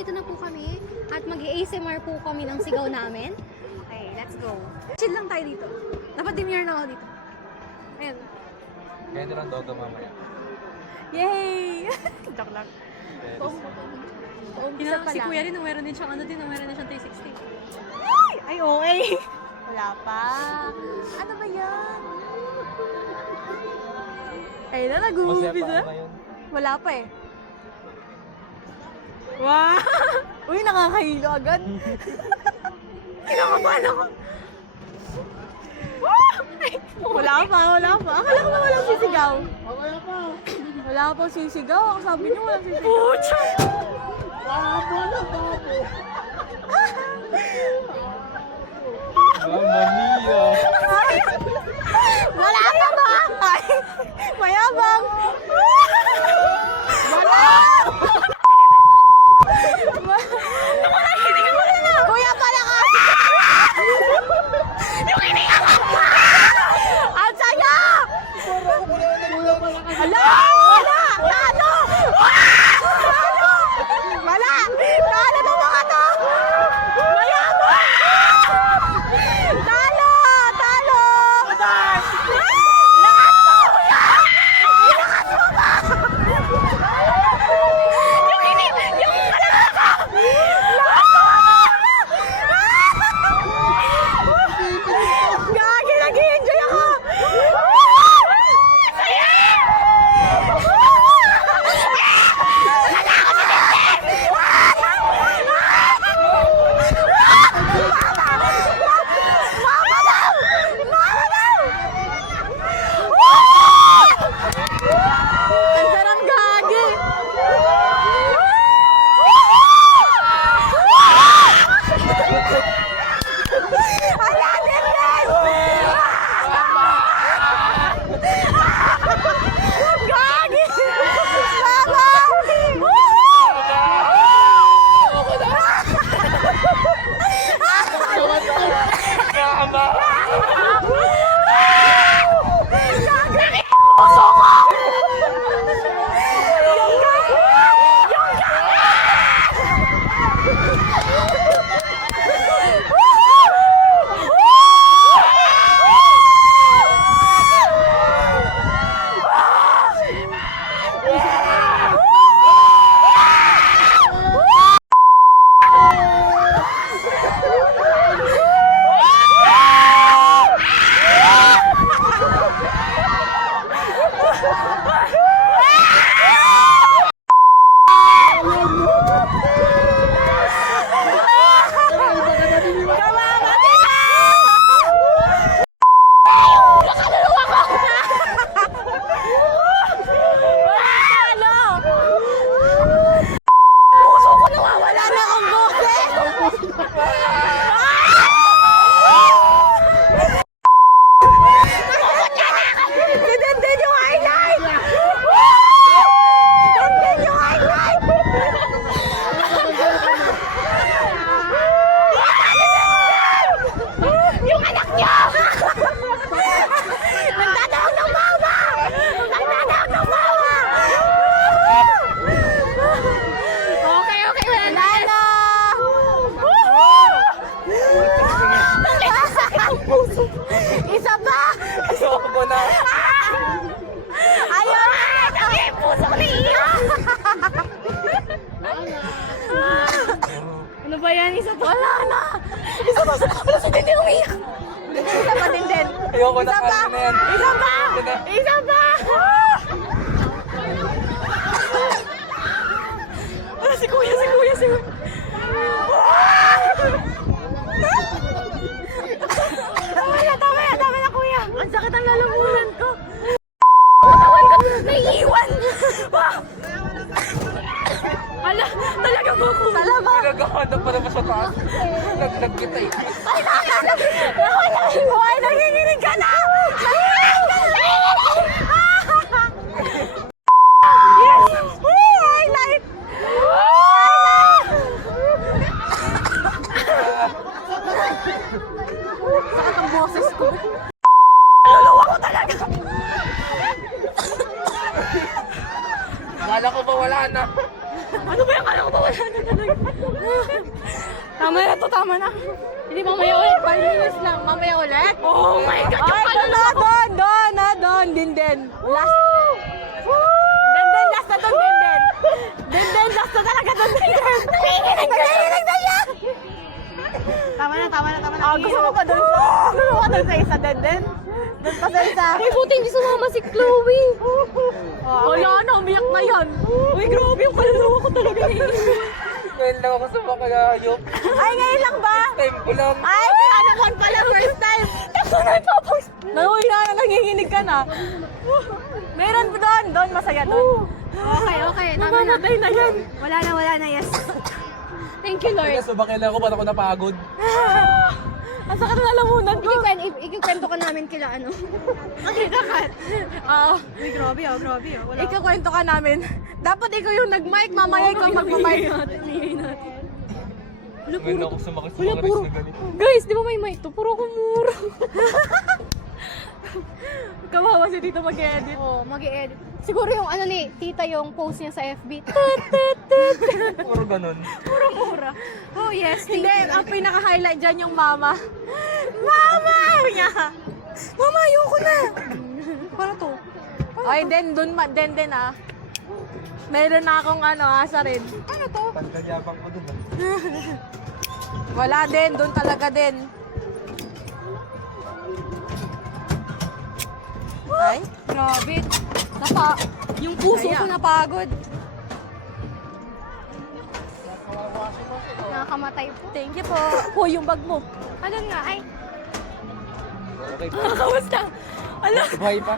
nandito na po kami at mag-ASMR po kami ng sigaw namin. Okay, let's go. Chill lang tayo dito. Dapat demure na ako dito. Ayun. Kaya ito lang doga mamaya. Yay! Joke lang. Si Kuya rin, meron din siyang 360. Ay, okay. Wala pa. Ano ba yan? Ay, na nag-uumpis na. Wala pa eh. Wow! Uy, nakakahilo agad. Kinakabahan ako. Wala pa. Akala ko ba walang sisigaw? Wala pa. Wala pa sisigaw. Ako sabi niyo walang sisigaw. Pucha! Babo na babo. Mamma mia! Wala pa ba? Ay, mayabang. Wala! Kuya pala ka! Yung hininga ka! Ang saya! Wala! Talo! Wala! Talo na mga to! Mayabang! Talo! Talo! Lakas mo! Lakas mo ba? Yung palaka! Gagi! Nag-i-enjoy ako! Saya! Ang sarap gagi! Ala, Dennis! Gagi! Mama! Isa pa! Gusto ko na! Ayaw na! Ang puso ko naiiyak! Ano ba yan? Isa pa? Wala na! Isa pa! Wala si Dindin umiyak! Isa pa Dindin! Ayoko na Isa pa! na yan! Isa pa! Isa pa! Wala si Kuya! Tama na Kuya! Ang sakit ang lalamunan ko! Katawan ko! Naiiwan! Ala! Talaga ba ako? Talaga! Naghahanap pa naman sa taas. Nagkita eh. Hoy! Nanginginig ka na! Nanginginig ka na! Yes! Highlight! Sakit ang boses ko. Luluwa ko talaga! Akala ko ba wala na? Ano ba yung kala ko ba wala na? Tama na to, tama na. Hindi, mamaya ulit. 5 minutes lang. Mamaya ulit. Oh my God! Ay, doon, din. Last. Den, last na doon, den. Den, last na talaga doon, den. Nanginginig na siya! Tama na. Ah, gusto mo pa doon? Gusto mo pa doon sa isa, den? Doon pa sa isa. Uy, buti hindi sumama si Chloe. Wala na, umiyak na yan. Uy, grabe yung kaluluwa ko talaga eh. Ngayon lang ako sumakayayop. Ay, ngayon lang ba? Time ko lang. Ay, kaya naman pala first time. Tapos na ipapos. Nauwi na, nanginginig ka na. Meron pa doon, masaya doon. Okay. Tama na. Mamatay na yan. Wala na, yes. Thank you, Lord. Kaya sumakay lang ako, parang ako napagod. Ang sakit na lalamunan ko. Ikikwento ka namin kila ano. Makikakat. Oo. Uy, grabe ah. Wala. Ikakwento ka namin. Dapat ikaw yung nag-mic, mamaya ikaw mag-mic. Ngayon ako sumakay sa mga rice na ganito. Guys, di ba may mic to? Puro kumuro. Kawawa si Tito mag-edit. Oo, mag-i-edit. Siguro yung ano ni tita yung post niya sa FB. Puro ganun. Mura. Oh yes, thank Hindi, you. ang pinaka-highlight dyan yung mama. Mama! Niya. Mama, ayoko na. Para to. Ay, den ah. Meron na akong asa rin. Ano to? Pagkagyabang ko dun. Wala din, doon talaga din. Ay, Grabe. Yung puso Kaya. ko napagod. Nakakamatay po. thank you po. Po, yung bag mo. Ano nga, ay. Okay pa. Kamusta? Ala, Buhay pa.